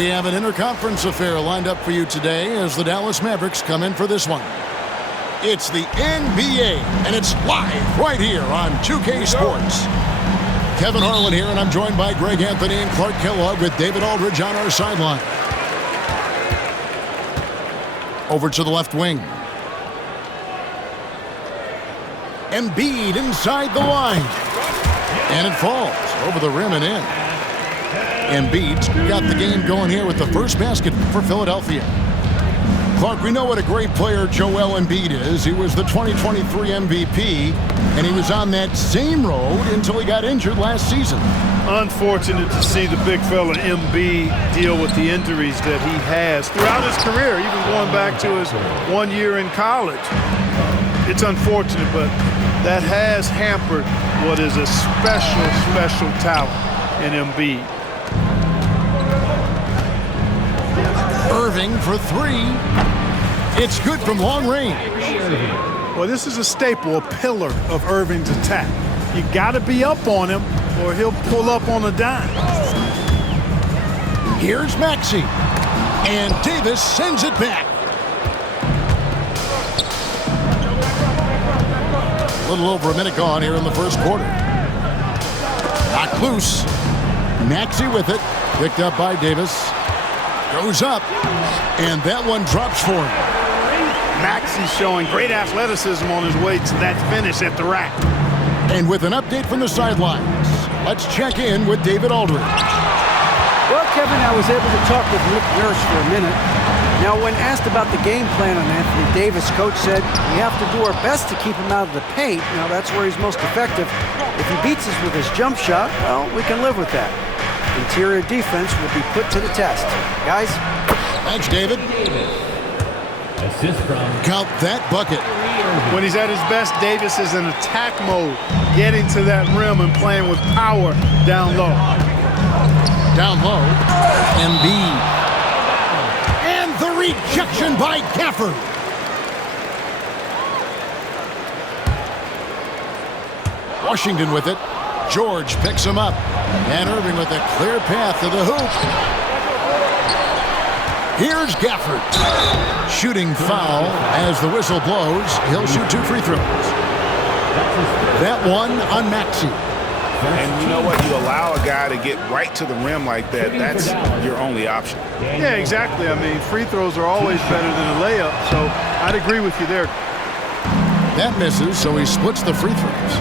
We have an interconference affair lined up for you today as the Dallas Mavericks come in for this one. It's the NBA, and it's live right here on 2K Sports. Kevin Harlan here, and I'm joined by Greg Anthony and Clark Kellogg with David Aldridge on our sideline. Over to the left wing. Embiid inside the line. And it falls over the rim and in. Embiid's got the game going here with the first basket for Philadelphia. Clark, we know what a great player Joel Embiid is. He was the 2023 MVP, and he was on that same road until he got injured last season. Unfortunate to see the big fella Embiid deal with the injuries that he has throughout his career, even going back to his 1 year in college. It's unfortunate, but that has hampered what is a special talent in Embiid. Irving for three. It's good from long range. Well, this is a staple, a pillar of Irving's attack. You got to be up on him or he'll pull up on a dime. Here's Maxey. And Davis sends it back. A little over a minute gone here in the first quarter. Knocked loose. Maxey with it. Picked up by Davis. Goes up, and that one drops for him. Maxey's showing great athleticism on his way to that finish at the rack. And with an update from the sidelines, let's check in with David Aldridge. Well, Kevin, I was able to talk with Nick Nurse for a minute. Now, when asked about the game plan on Anthony Davis, Coach said, we have to do our best to keep him out of the paint. Now, that's where he's most effective. If he beats us with his jump shot, well, we can live with that. Interior defense will be put to the test. Guys? Thanks, David. Assist from count that bucket. When he's at his best, Davis is in attack mode, getting to that rim and playing with power down low. Down low, Embiid. And the rejection by Gafford. Washington with it. George picks him up. And Irving with a clear path to the hoop. Here's Gafford. Shooting foul as the whistle blows. He'll shoot 2 free throws. That one on Maxey. And you know what? You allow a guy to get right to the rim like that. That's your only option. Yeah, exactly. I mean, free throws are always better than a layup. So I'd agree with you there. That misses, so he splits the free throws.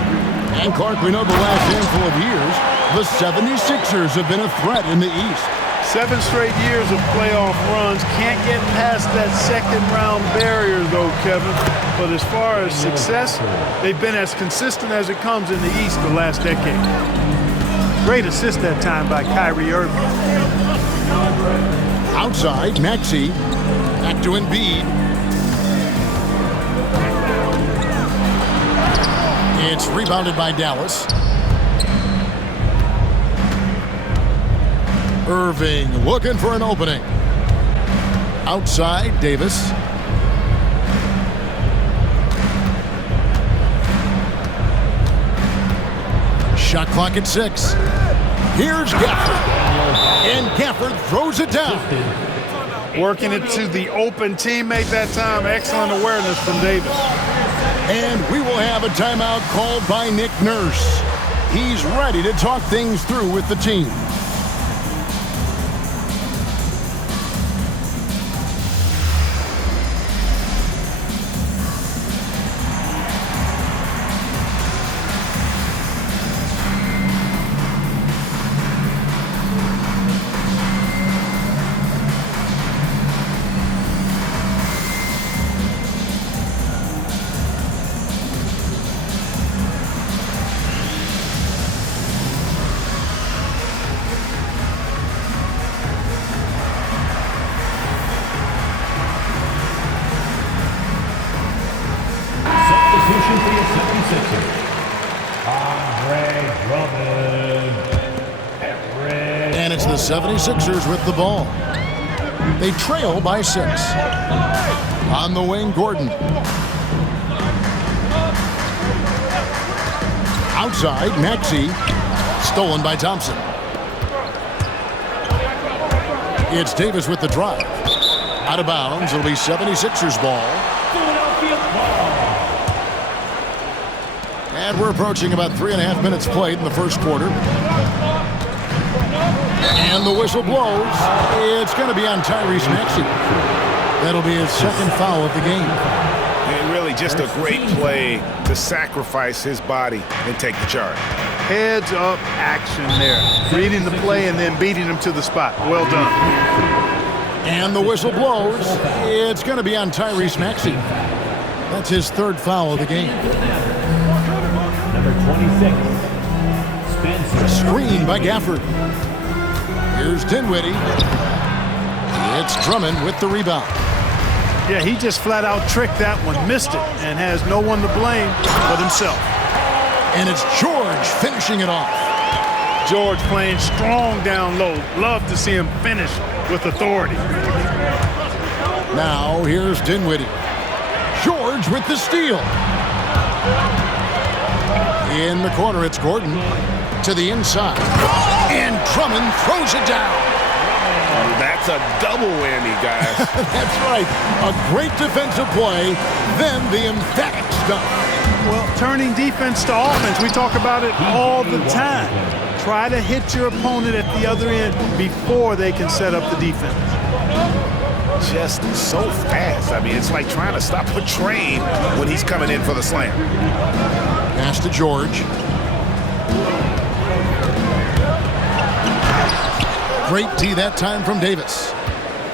And Clark, we know the last handful of years, the 76ers have been a threat in the East. 7 straight years of playoff runs. Can't get past that second round barrier, though, Kevin. But as far as success, they've been as consistent as it comes in the East the last decade. Great assist that time by Kyrie Irving. Outside, Maxey. Back to Embiid. It's rebounded by Dallas. Irving looking for an opening. Outside, Davis. Shot clock at 6. Here's Gafford. And Gafford throws it down. Working it to the open teammate that time. Excellent awareness from Davis. And we will have a timeout called by Nick Nurse. He's ready to talk things through with the team. And it's the 76ers with the ball. They trail by 6. On the wing, Gordon. Outside, Maxey. Stolen by Thompson. It's Davis with the drive. Out of bounds. It'll be 76ers ball. Philadelphia ball. And we're approaching about 3.5 minutes played in the first quarter. And the whistle blows. It's going to be on Tyrese Maxey. That'll be his second foul of the game. And really just a great play to sacrifice his body and take the charge. Heads up action there. Reading the play and then beating him to the spot. Well done. And the whistle blows. It's going to be on Tyrese Maxey. That's his third foul of the game. Number 26, Spencer. Screen by Gafford. Here's Dinwiddie. It's Drummond with the rebound. Yeah, he just flat out tricked that one, missed it, and has no one to blame but himself. And it's George finishing it off. George playing strong down low. Love to see him finish with authority. Now here's Dinwiddie. George with the steal. In the corner, it's Gordon to the inside. And Drummond throws it down. That's a double whammy, guys. That's right. A great defensive play, then the emphatic stuff. Well, turning defense to offense, we talk about it all the time. Try to hit your opponent at the other end before they can set up the defense. Just so fast. I mean, it's like trying to stop a train when he's coming in for the slam. Pass to George. Great D that time from Davis.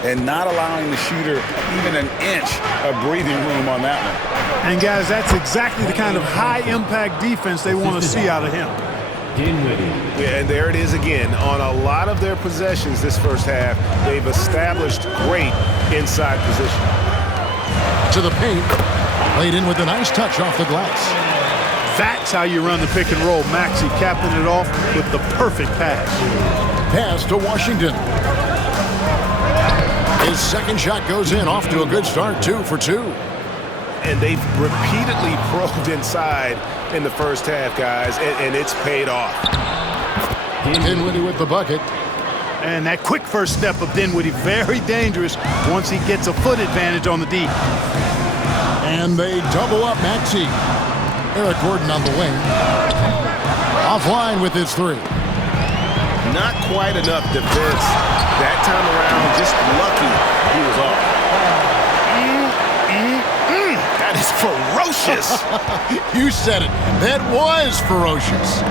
And not allowing the shooter even an inch of breathing room on that one. And guys, that's exactly the kind of high-impact defense they want to see out of him. Dinwiddie. Yeah, and there it is again. On a lot of their possessions this first half, they've established great inside position. To the paint. Laid in with a nice touch off the glass. That's how you run the pick and roll. Maxey capping it off with the perfect pass. Pass to Washington. His second shot goes in, off to a good start, 2 for 2. And they've repeatedly probed inside in the first half, guys, and it's paid off. Dinwiddie with the bucket. And that quick first step of Dinwiddie, very dangerous once he gets a foot advantage on the D. And they double up Maxey. Eric Gordon on the wing. Offline with his three. Not quite enough defense that time around. Just lucky he was off. That is ferocious. You said it. That was ferocious.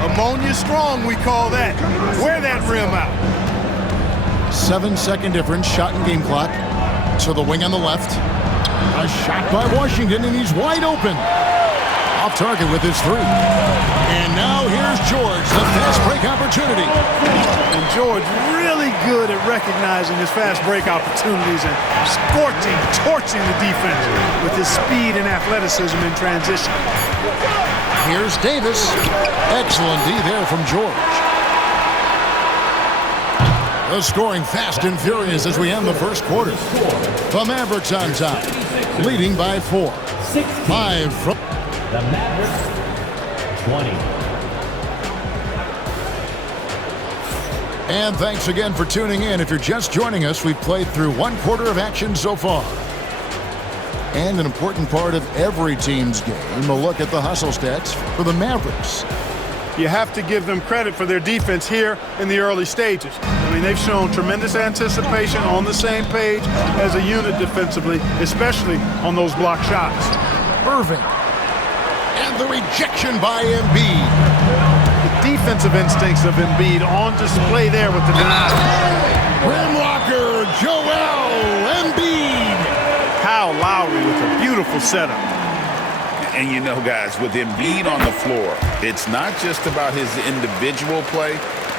Ammonia strong, we call that. Wear that rim out. 7-second difference, shot and game clock. To the wing on the left. A shot by Washington, and he's wide open. Off target with his three. And now here's George, the fast break opportunity. And George really good at recognizing his fast break opportunities and scorching, torching the defense with his speed and athleticism in transition. Here's Davis. Excellent D there from George. The scoring fast and furious as we end the first quarter. The Mavericks on top, leading by 4. 5 from The Mavericks, 20. And thanks again for tuning in. If you're just joining us, we've played through one quarter of action so far. And an important part of every team's game, a look at the hustle stats for the Mavericks. You have to give them credit for their defense here in the early stages. I mean, they've shown tremendous anticipation, on the same page as a unit defensively, especially on those block shots. Irving. And the rejection by Embiid. The defensive instincts of Embiid on display there with the denial. Rim blocker, Joel Embiid. Kyle Lowry with a beautiful setup. And you know, guys, with Embiid on the floor, it's not just about his individual play.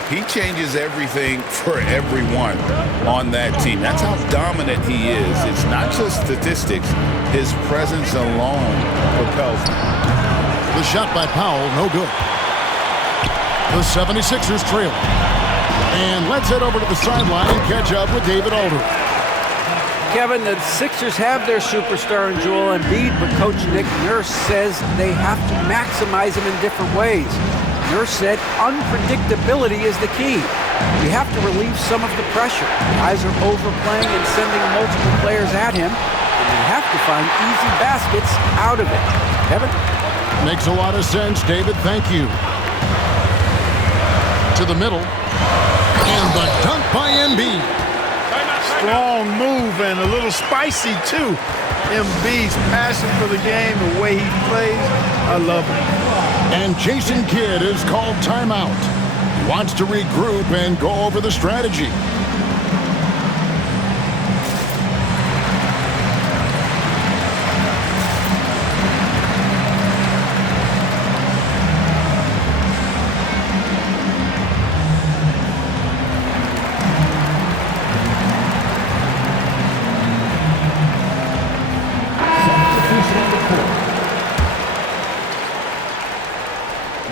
He changes everything for everyone on that team. That's how dominant he is. It's not just statistics. His presence alone propels him. The shot by Powell, no good. The 76ers trail. And let's head over to the sideline and catch up with David Aldridge. Kevin, the Sixers have their superstar in Joel Embiid, but Coach Nick Nurse says they have to maximize him in different ways. Nurse said unpredictability is the key. You have to relieve some of the pressure. Guys are overplaying and sending multiple players at him, and you have to find easy baskets out of it. Kevin? Makes a lot of sense, David. Thank you. To the middle. And the dunk by Embiid. Strong move and a little spicy, too. Embiid's passion for the game, the way he plays, I love it. And Jason Kidd is called timeout. He wants to regroup and go over the strategy.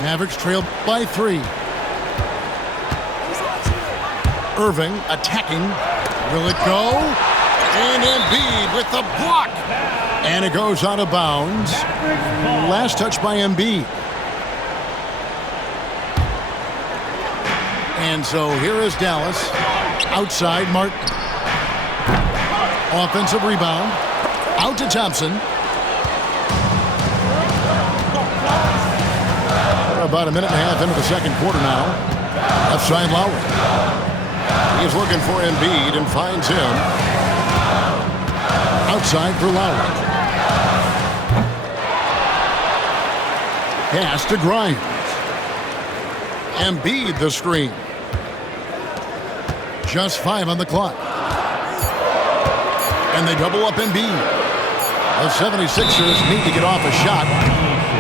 Mavericks trailed by 3. Irving attacking. Will it go? And Embiid with the block. And it goes out of bounds. Last touch by Embiid. And so here is Dallas. Outside, Martin. Offensive rebound. Out to Thompson. About a minute and a half into the second quarter now. Left side, Lowry. He's looking for Embiid and finds him. Outside for Lowry. Pass to Grimes. Embiid the screen. Just 5 on the clock. And they double up Embiid. The 76ers need to get off a shot.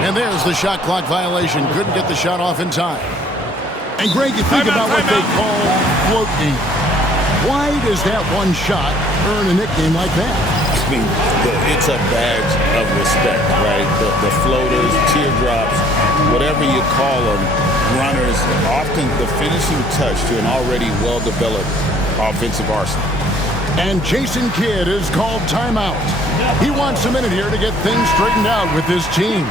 And there's the shot clock violation. Couldn't get the shot off in time. And Greg, you think about what they call floating. Why does that one shot earn a nickname like that? I mean, it's a badge of respect, right? The floaters, teardrops, whatever you call them, runners, often the finishing touch to an already well-developed offensive arsenal. And Jason Kidd is called timeout. He wants a minute here to get things straightened out with his team.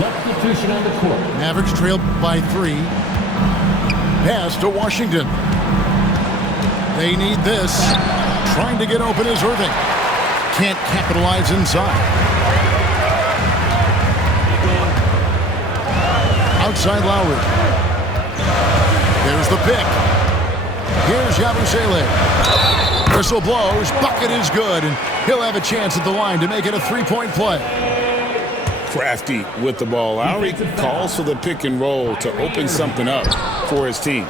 Substitution on the court. Mavericks trailed by 3. Pass to Washington. They need this. Trying to get open is Irving. Can't capitalize inside. Outside Lowry. There's the pick. Here's Yabusele. Whistle blows. Bucket is good. And he'll have a chance at the line to make it a 3-point play. Crafty with the ball. Lowry calls for the pick and roll to open something up for his team.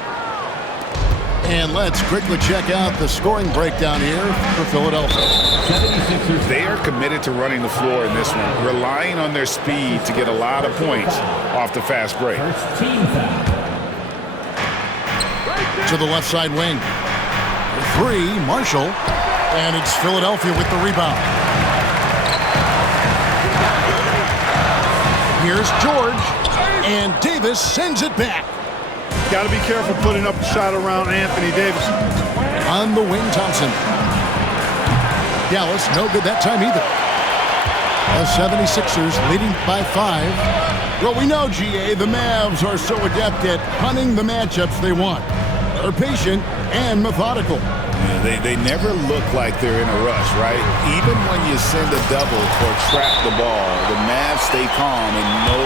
And let's quickly check out the scoring breakdown here for Philadelphia. They are committed to running the floor in this one, relying on their speed to get a lot of points off the fast break. To the left side wing. 3, Marshall. And it's Philadelphia with the rebound. Here's George. And Davis sends it back. Got to be careful putting up a shot around Anthony Davis. On the wing, Thompson. Dallas, no good that time either. The 76ers leading by 5. Well, we know, GA, the Mavs are so adept at hunting the matchups they want. They're patient and methodical. Yeah, they never look like they're in a rush, right? Even when you send a double or trap the ball, the Mavs stay calm and know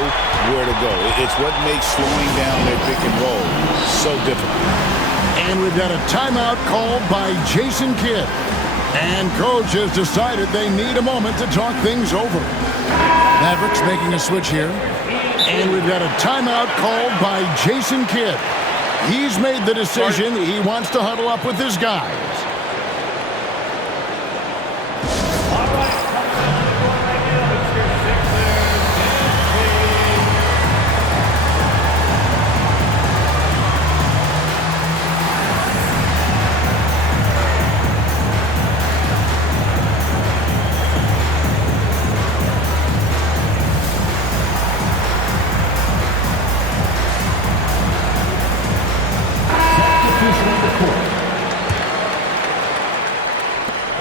where to go. It's what makes slowing down their pick and roll so difficult. And we've got a timeout called by Jason Kidd. And coach has decided they need a moment to talk things over. Mavericks making a switch here. And we've got a timeout called by Jason Kidd. He's made the decision. He wants to huddle up with his guys.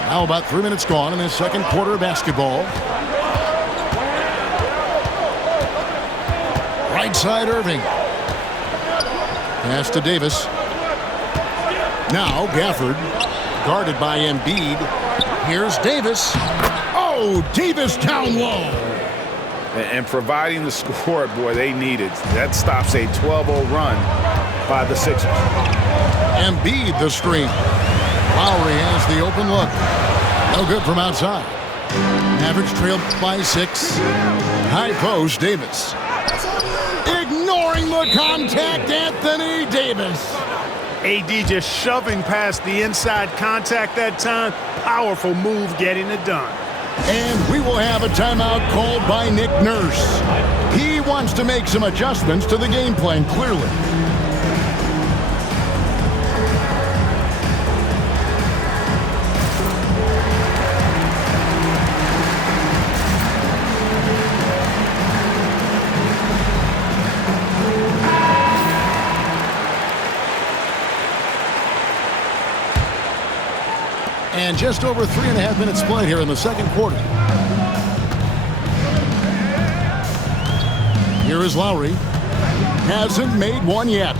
Now about 3 minutes gone in the second quarter of basketball. Right side, Irving. Pass to Davis. Now Gafford, guarded by Embiid. Here's Davis. Oh, Davis down low. And providing the score, boy, they needed. That stops a 12-0 run by the Sixers. Embiid the screen. Lowry has the open look. No good from outside. Mavericks trailed by 6. High post, Davis. Ignoring the contact, Anthony Davis. AD just shoving past the inside contact that time. Powerful move getting it done. And we will have a timeout called by Nick Nurse. He wants to make some adjustments to the game plan, clearly. And just over 3.5 minutes played here in the second quarter. Here is Lowry. Hasn't made one yet.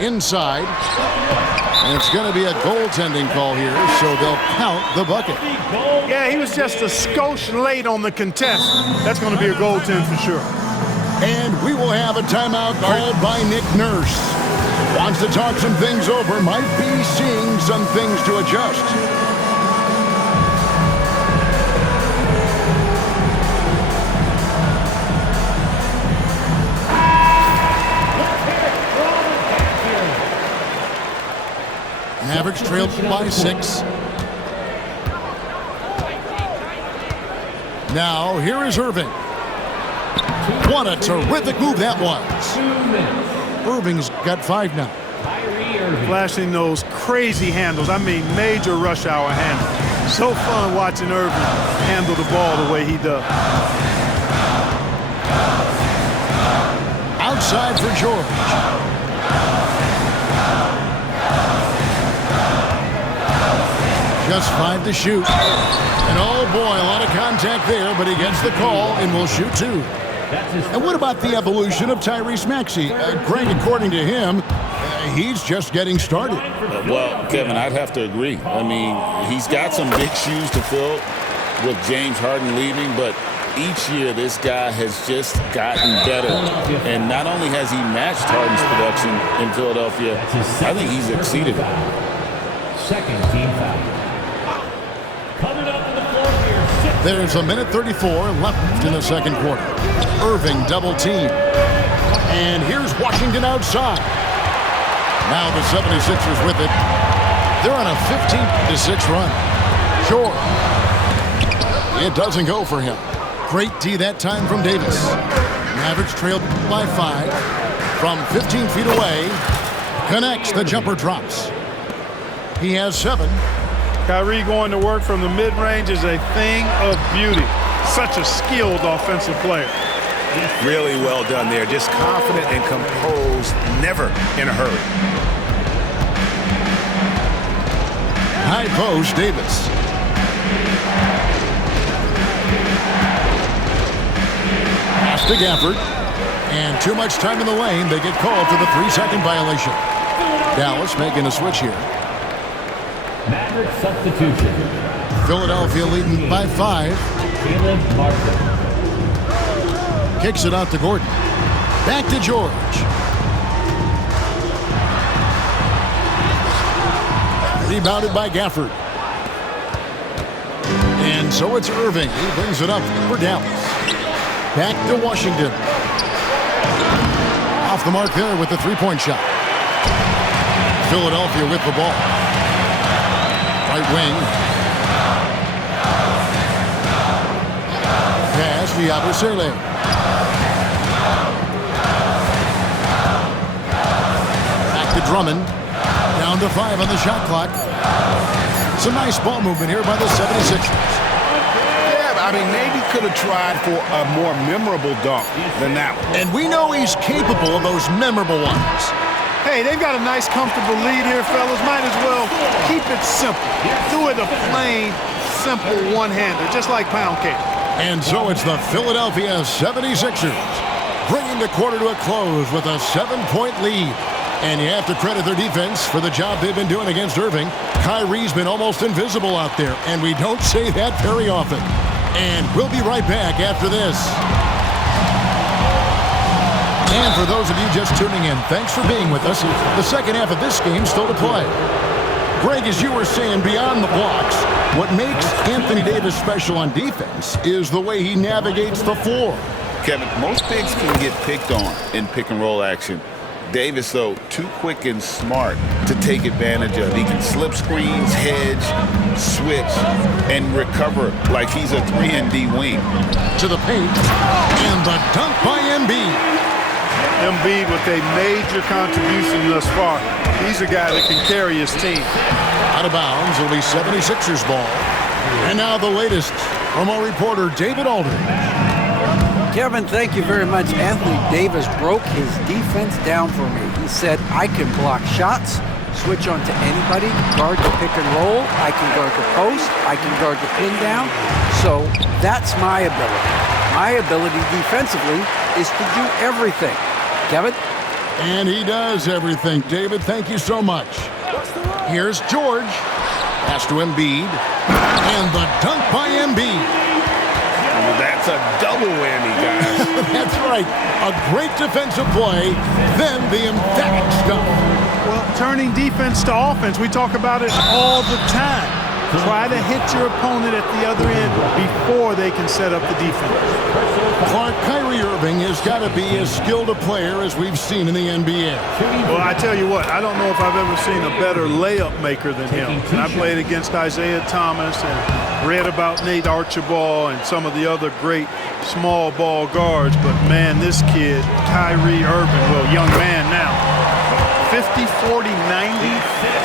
Inside. And it's going to be a goaltending call here, so they'll count the bucket. Yeah, he was just a skosh late on the contest. That's going to be a goaltend for sure. And we will have a timeout called by Nick Nurse. Wants to talk some things over. Might be seeing some things to adjust. Mavericks trailed by 6. Now here is Irving. What a terrific move that was. Irving's got 5 now. Flashing those crazy handles. I mean, major rush hour handles. So fun watching Irving handle the ball the way he does. Outside for George. Just 5 to shoot. And oh boy, a lot of contact there, but he gets the call and will shoot 2. And what about the evolution of Tyrese Maxey? Greg, according to him, he's just getting started. Well, Kevin, I'd have to agree. I mean, he's got some big shoes to fill with James Harden leaving, but each year this guy has just gotten better. And not only has he matched Harden's production in Philadelphia, I think he's exceeded it. Second team foul. Coming up on the floor here. There's 1:34 left in the second quarter. Irving double team. And here's Washington outside. Now the 76ers with it. They're on a 15-6 run. Sure. It doesn't go for him. Great D that time from Davis. Mavericks trailed by 5. From 15 feet away. Connects. The jumper drops. He has 7. Kyrie going to work from the mid-range is a thing of beauty. Such a skilled offensive player. Really well done there. Just confident and composed, never in a hurry. High post, Davis. Pass to Gafford. And too much time in the lane. They get called for the 3-second violation. Dallas making a switch here. Maverick substitution. Philadelphia leading by 5. Caleb Martin. Kicks it out to Gordon. Back to George. Rebounded by Gafford. And so it's Irving. He brings it up for Dallas. Back to Washington. Off the mark there with the 3-point shot. Philadelphia with the ball. Right wing. Pass to Yabusele. Back to Drummond. Down to 5 on the shot clock. Some nice ball movement here by the 76ers. Yeah, I mean, maybe could have tried for a more memorable dunk than that one. And we know he's capable of those memorable ones. Hey, they've got a nice, comfortable lead here, fellas. Might as well keep it simple. Through it a plain, simple one-hander, just like pound cake. And so it's the Philadelphia 76ers bringing the quarter to a close with a 7-point lead. And you have to credit their defense for the job they've been doing against Irving. Kyrie's been almost invisible out there, and we don't say that very often. And we'll be right back after this. And for those of you just tuning in, thanks for being with us. The second half of this game still to play. Greg, as you were saying, beyond the blocks, what makes Anthony Davis special on defense is the way he navigates the floor. Kevin, most bigs can get picked on in pick-and-roll action. Davis, though, too quick and smart to take advantage of. He can slip screens, hedge, switch, and recover like he's a 3-and-D wing. To the paint, and the dunk by Embiid. Embiid with a major contribution thus far. He's a guy that can carry his team. Out of bounds, it'll be 76ers ball. And now the latest from our reporter, David Aldridge. Kevin, thank you very much. Anthony Davis broke his defense down for me. He said, I can block shots, switch on to anybody, guard the pick and roll, I can guard the post, I can guard the pin down. So that's my ability. My ability defensively is to do everything. Kevin? And he does everything. David, thank you so much. Here's George. Pass to Embiid. And the dunk by Embiid. That's a double whammy, guys. That's right. A great defensive play, then the emphatic stuff. Well, turning defense to offense, we talk about it all the time. Try to hit your opponent at the other end before they can set up the defense. Clark, Kyrie Irving has got to be as skilled a player as we've seen in the NBA. Well, I tell you what, I don't know if I've ever seen a better layup maker than him. And I played against Isaiah Thomas and read about Nate Archibald and some of the other great small ball guards. But, man, this kid, Kyrie Irving, well, young man now, 50, 40, 90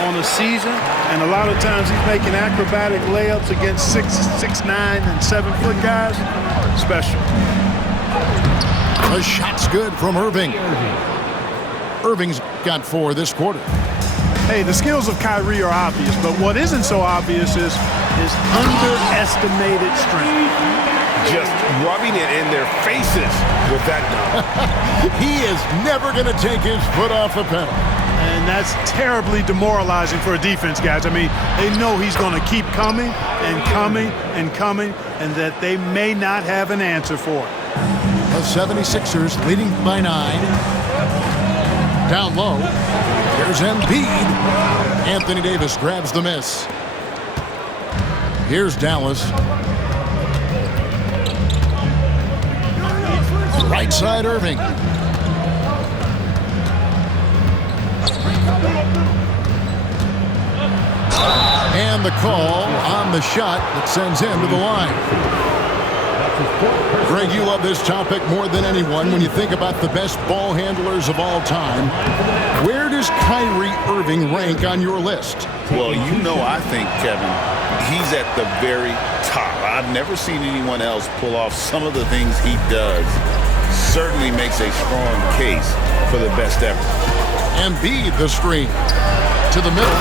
on a season, and a lot of times he's making acrobatic layups against 6'9" and 7-foot guys. Special. The shot's good from Irving. Irving's got 4 this quarter. Hey, the skills of Kyrie are obvious, but what isn't so obvious is his underestimated strength. Just rubbing it in their faces with that dunk. He is never going to take his foot off the pedal. And that's terribly demoralizing for a defense, guys. I mean, they know he's going to keep coming and coming and coming, and that they may not have an answer for it. The 76ers leading by 9. Down low. Here's Embiid. Anthony Davis grabs the miss. Here's Dallas. Right side, Irving. And the call on the shot that sends him to the line. Greg, you love this topic more than anyone when you think about the best ball handlers of all time. Where does Kyrie Irving rank on your list? Well, you know, I think, Kevin, he's at the very top. I've never seen anyone else pull off some of the things he does. Certainly makes a strong case for the best ever. Embiid the screen to the middle,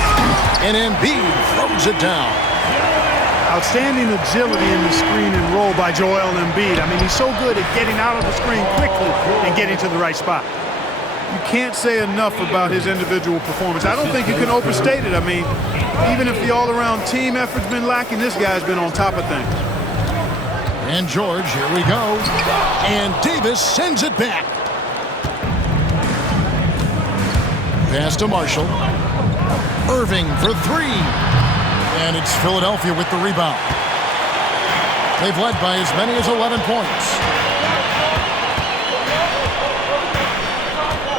and Embiid throws it down. Outstanding agility in the screen and roll by Joel Embiid. I mean, he's so good at getting out of the screen quickly and getting to the right spot. You can't say enough about his individual performance. I don't think you can overstate it. I mean, even if the all-around team effort's been lacking, this guy's been on top of things. And George, here we go. And Davis sends it back. Pass to Marshall. Irving for 3. And it's Philadelphia with the rebound. They've led by as many as 11 points.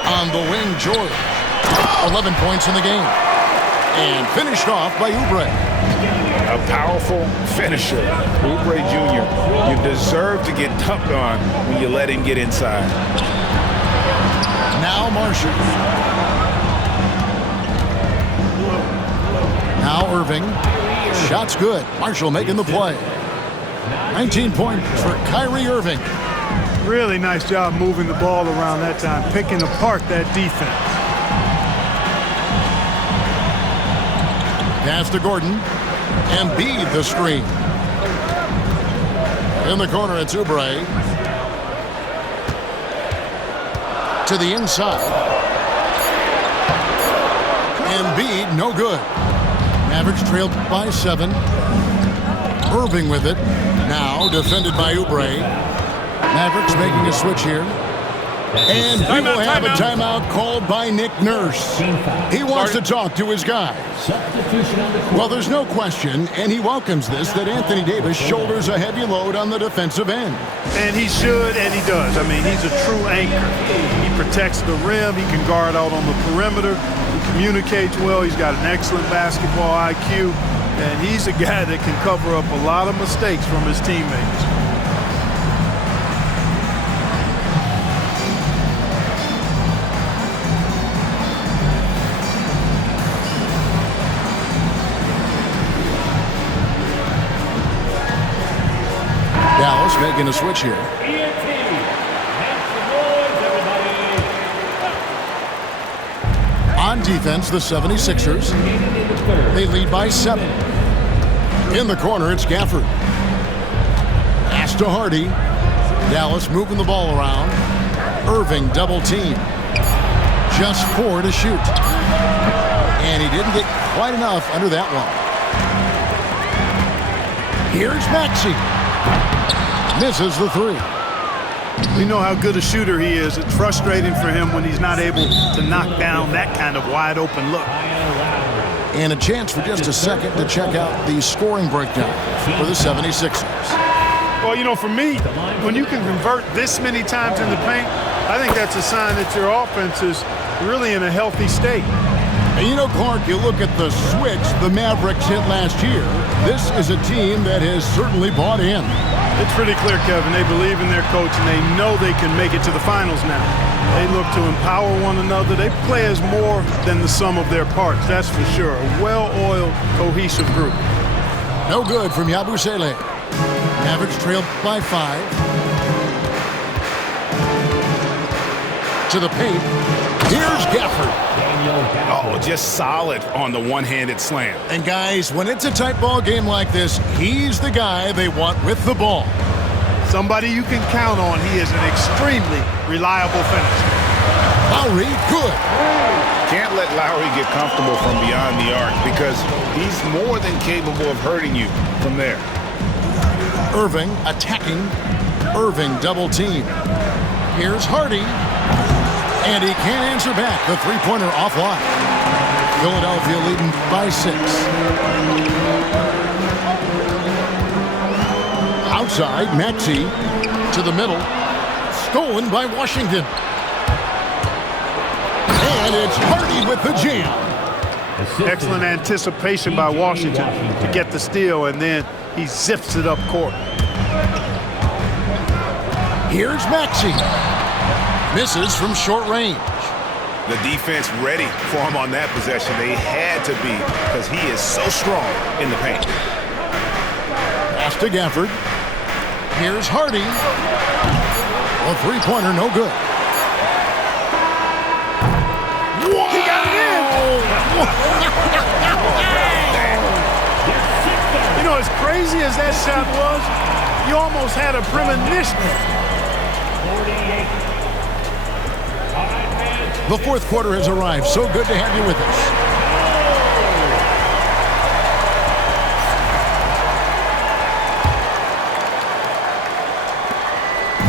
On the wing, George. 11 points in the game. And finished off by Oubre. A powerful finisher. Oubre Jr., you deserve to get dunked on when you let him get inside. Now Marshall. Now Irving. Shot's good. Marshall making the play. 19 points for Kyrie Irving. Really nice job moving the ball around that time, picking apart that defense. Pass to Gordon. Embiid the screen. In the corner, it's Oubre. To the inside. Embiid, no good. Mavericks trailed by 7. Irving with it. Now defended by Oubre. Mavericks making a switch here. And we will have a timeout called by Nick Nurse. He wants to talk to his guys. Well, there's no question, and he welcomes this, that Anthony Davis shoulders a heavy load on the defensive end. And he should, and he does. I mean, he's a true anchor. He protects the rim. He can guard out on the perimeter. He communicates well. He's got an excellent basketball IQ. And he's a guy that can cover up a lot of mistakes from his teammates. Dallas making a switch here. On defense, the 76ers. They lead by 7. In the corner, it's Gafford. Pass to Hardy. Dallas moving the ball around. Irving double team. Just 4 to shoot. And he didn't get quite enough under that one. Here's Maxey. Misses the 3. We know how good a shooter he is. It's frustrating for him when he's not able to knock down that kind of wide open look. And a chance for just a second to check out the scoring breakdown for the 76ers. Well, you know, for me, when you can convert this many times in the paint, I think that's a sign that your offense is really in a healthy state. And you know, Clark, you look at the switch the Mavericks hit last year. This is a team that has certainly bought in. It's pretty clear, Kevin. They believe in their coach, and they know they can make it to the finals now. They look to empower one another. They play as more than the sum of their parts, that's for sure. A well-oiled, cohesive group. No good from Yabusele. Mavericks trailed by 5. To the paint. Here's Gafford. Oh, just solid on the one-handed slam. And guys, when it's a tight ball game like this, he's the guy they want with the ball. Somebody you can count on. He is an extremely reliable finisher. Lowry, good. Can't let Lowry get comfortable from beyond the arc because he's more than capable of hurting you from there. Irving attacking. Irving double team. Here's Hardy. And he can't answer back. The three-pointer offline. Philadelphia leading by 6. Outside, Maxey to the middle. Stolen by Washington. And it's Hardy with the jam. Excellent anticipation by Washington to get the steal, and then he zips it up court. Here's Maxey. Misses from short range. The defense ready for him on that possession. They had to be because he is so strong in the paint. Pass to Gafford. Here's Hardy. A three-pointer, no good. Whoa! He got it in! You know, as crazy as that shot was, you almost had a premonition. The fourth quarter has arrived. So good to have you with us.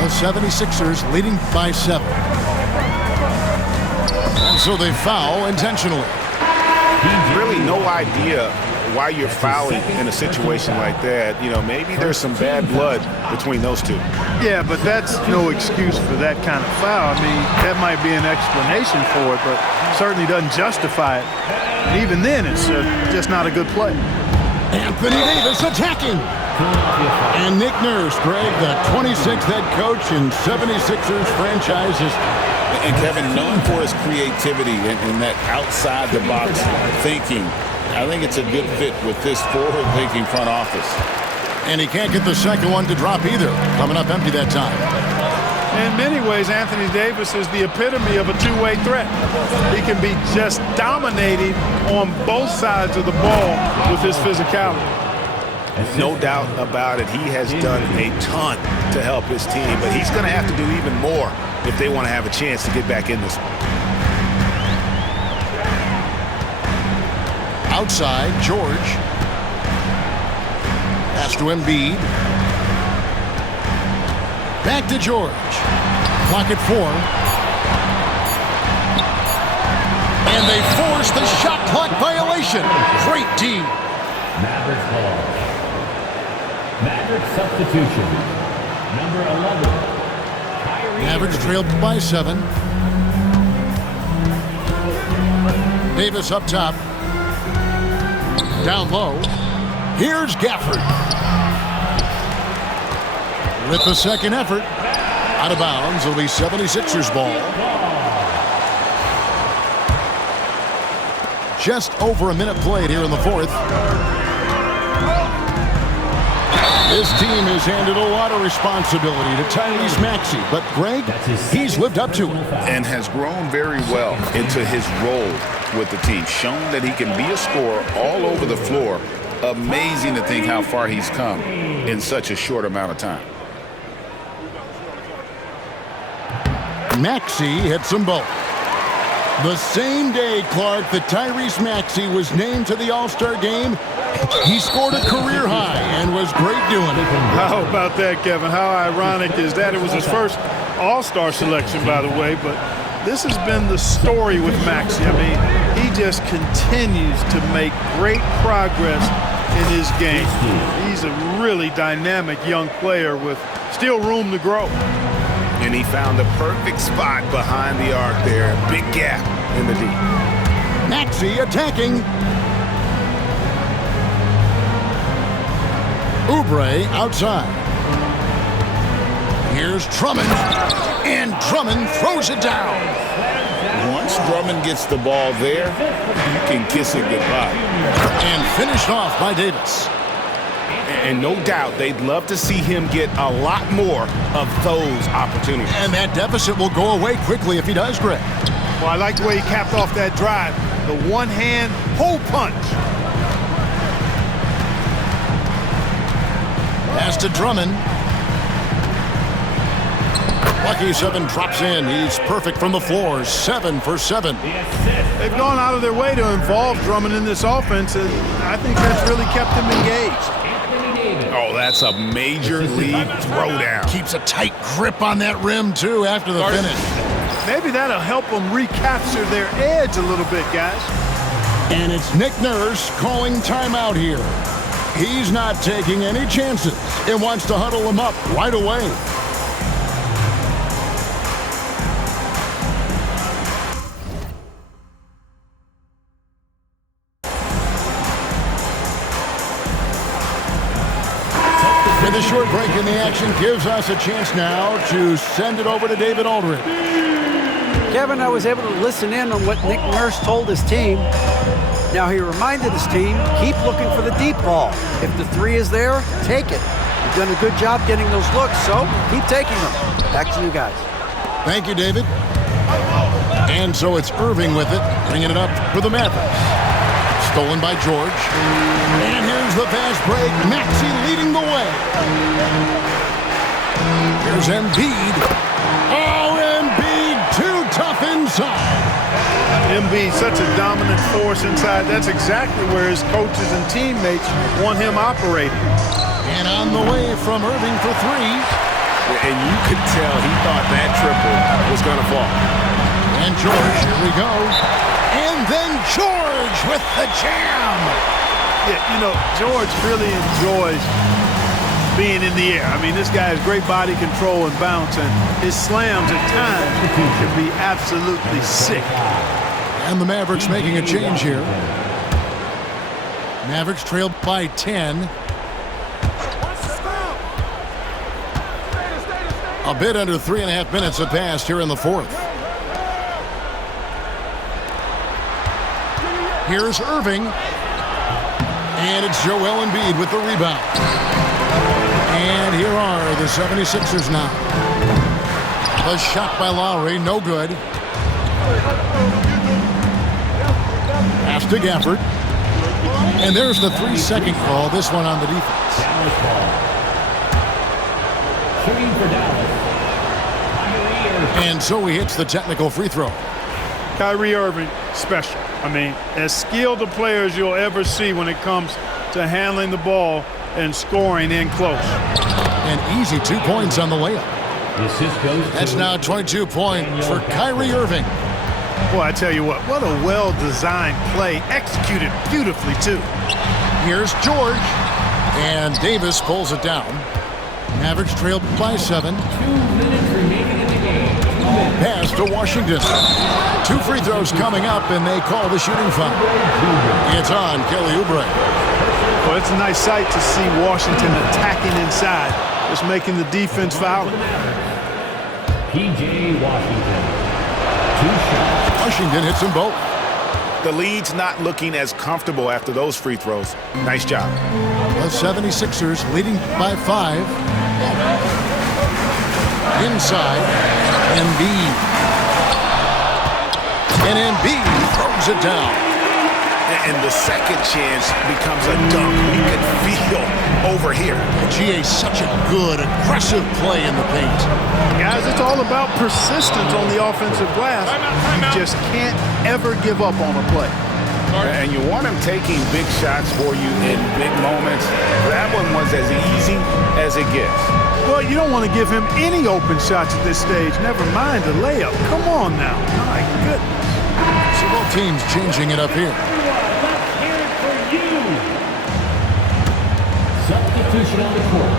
The 76ers leading by 7. And so they foul intentionally. Really no idea why you're fouling in a situation like that. You know, maybe there's some bad blood between those two. Yeah, but that's no excuse for that kind of foul. I mean, that might be an explanation for it, but certainly doesn't justify it. And even then, it's just not a good play. Anthony Davis attacking. And Nick Nurse, Greg, the 26th head coach in 76ers franchises. And Kevin, known for his creativity and that outside-the-box thinking, I think it's a good fit with this forward-thinking front office. And he can't get the second one to drop either. Coming up empty that time. In many ways, Anthony Davis is the epitome of a two-way threat. He can be just dominating on both sides of the ball with his physicality. No doubt about it. He has done a ton to help his team, but he's going to have to do even more if they want to have a chance to get back in this one. Outside, George. Pass to Embiid. Back to George. Clock at 4. And they force the shot clock violation. Great D. Mavericks ball. Mavericks substitution. Number 11. Mavericks trailed by 7. Davis up top. Down low. Here's Gafford. With the second effort. Out of bounds. It'll be 76ers ball. Just over a minute played here in the fourth. This team has handed a lot of responsibility to Tyrese Maxey, but Greg, he's lived up to it. And has grown very well into his role with the team. Shown that he can be a scorer all over the floor. Amazing to think how far he's come in such a short amount of time. Maxey hits them both. The same day, Clark, that Tyrese Maxey was named to the All-Star game, he scored a career high and was great doing it. How about that, Kevin? How ironic is that? It was his first All-Star selection, by the way, but this has been the story with Maxey. I mean, he just continues to make great progress in his game. He's a really dynamic young player with still room to grow. And he found the perfect spot behind the arc there. Big gap in the D. Maxey attacking. Oubre outside. Here's Drummond. And Drummond throws it down. Once Drummond gets the ball there, you can kiss it goodbye. And finished off by Davis. And no doubt they'd love to see him get a lot more of those opportunities. And that deficit will go away quickly if he does, Greg. Well, I like the way he capped off that drive. The one-hand hole punch. Pass to Drummond. Lucky 7 drops in. He's perfect from the floor. 7 for 7. They've gone out of their way to involve Drummond in this offense, and I think that's really kept him engaged. Oh, that's a major league throwdown. Keeps a tight grip on that rim, too, after the finish. Maybe that'll help them recapture their edge a little bit, guys. And it's Nick Nurse calling timeout here. He's not taking any chances and wants to huddle him up right away. And the short break in the action gives us a chance now to send it over to David Aldridge. Kevin, I was able to listen in on what Nick Nurse told his team. Now, he reminded his team, keep looking for the deep ball. If the 3 is there, take it. You've done a good job getting those looks, so keep taking them. Back to you guys. Thank you, David. And so it's Irving with it, bringing it up for the Mavericks. Stolen by George. And here's the fast break. Maxey leading the way. Here's Embiid. Oh, Embiid, too tough inside. Embiid, such a dominant force inside. That's exactly where his coaches and teammates want him operating. And on the way from Irving for 3. And you could tell he thought that triple was going to fall. And George, here we go. And then George with the jam. Yeah, you know, George really enjoys being in the air. I mean, this guy has great body control and bounce, and his slams at times can be absolutely sick. And the Mavericks making a change here. Mavericks trailed by 10. A bit under 3.5 minutes have passed here in the fourth. Here's Irving. And it's Joel Embiid with the rebound. And here are the 76ers now. The shot by Lowry, no good. Pass to Gafford. And there's the 3-second call, this one on the defense. Dallas ball. Shooting for Dallas. Kyrie Irving. And so he hits the technical free throw. Kyrie Irving, special. I mean, as skilled a player as you'll ever see when it comes to handling the ball and scoring in close. An easy 2 points on the layup. The assist goes to That's now 22 points for Kyrie Irving. Boy, I tell you what a well-designed play, executed beautifully, too. Here's George. And Davis pulls it down. Mavericks trailed by 7. 2 minutes remaining in the game. Pass to Washington. 2 free throws coming up, and they call the shooting foul. It's on Kelly Oubre. Well, it's a nice sight to see Washington attacking inside, just making the defense foul. P.J. Washington. 2 shots. Washington hits them both. The lead's not looking as comfortable after those free throws. Nice job. The 76ers leading by 5. Inside, Embiid. And Embiid throws it down. And the second chance becomes a dunk. We could feel over here. GA, such a good, aggressive play in the paint. Guys, it's all about persistence on the offensive glass. You just can't ever give up on a play. And you want him taking big shots for you in big moments. That one was as easy as it gets. Well, you don't want to give him any open shots at this stage. Never mind a layup. Come on now. My goodness. So both teams changing it up here. Let's hear it for you. Substitution on the court.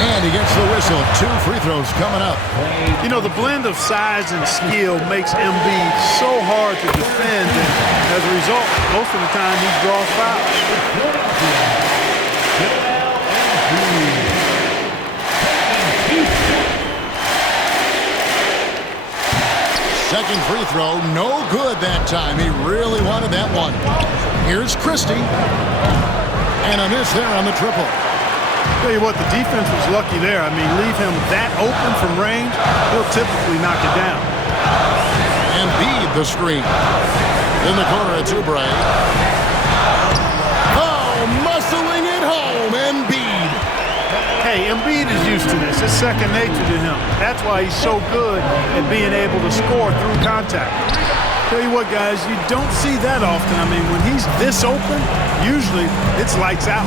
And he gets the whistle. 2 free throws coming up. You know, the blend of size and skill makes Embiid so hard to defend, and as a result, most of the time he draws fouls. Second free throw, no good that time. He really wanted that one. Here's Christie. And a miss there on the triple. Tell you what, the defense was lucky there. I mean, leave him that open from range, he'll typically knock it down. Embiid the screen. In the corner, it's Oubre. Oh, muscling it home, Embiid. Hey, Embiid is used to this. It's second nature to him. That's why he's so good at being able to score through contact. Tell you what, guys, you don't see that often. I mean, when he's this open, usually it's lights out.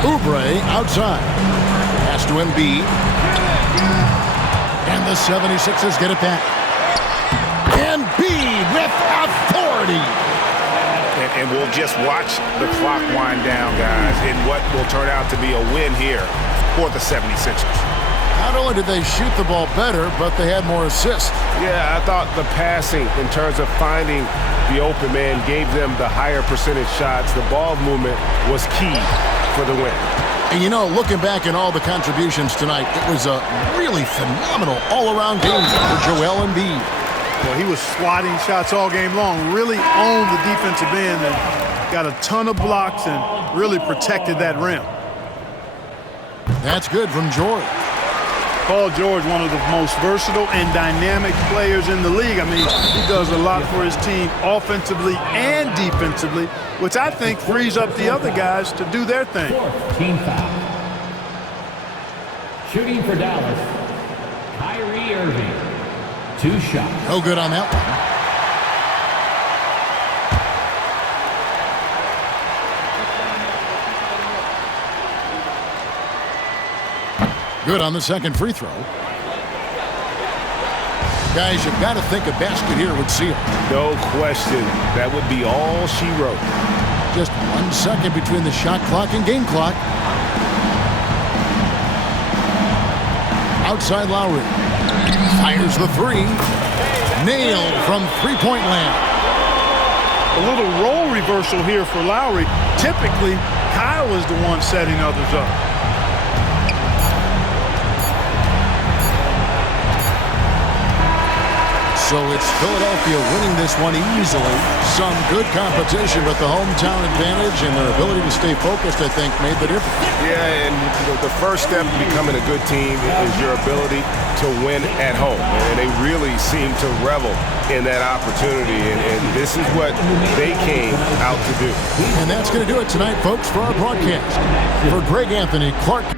Oubre outside. Pass to Embiid. And the 76ers get it back. Embiid with authority. And we'll just watch the clock wind down, guys, in what will turn out to be a win here for the 76ers. Not only did they shoot the ball better, but they had more assists. Yeah, I thought the passing in terms of finding the open man gave them the higher percentage shots. The ball movement was key for the win. And you know, looking back at all the contributions tonight, it was a really phenomenal all-around game for Joel Embiid. Well, he was swatting shots all game long, really owned the defensive end and got a ton of blocks and really protected that rim. That's good from George. Paul George, one of the most versatile and dynamic players in the league. I mean, he does a lot for his team offensively and defensively, which I think frees up the other guys to do their thing. Fourth team foul. Shooting for Dallas, Kyrie Irving. 2 shots. No good on that one. Good on the second free throw. Guys, you've got to think a basket here would seal. No question. That would be all she wrote. Just 1 second between the shot clock and game clock. Outside Lowry. Fires the 3. Nailed from three-point land. A little role reversal here for Lowry. Typically, Kyle is the one setting others up. So it's Philadelphia winning this one easily. Some good competition, but the hometown advantage and their ability to stay focused, I think, made the difference. Yeah, and the first step to becoming a good team is your ability to win at home. And they really seem to revel in that opportunity, and this is what they came out to do. And that's going to do it tonight, folks, for our broadcast. For Greg Anthony, Clark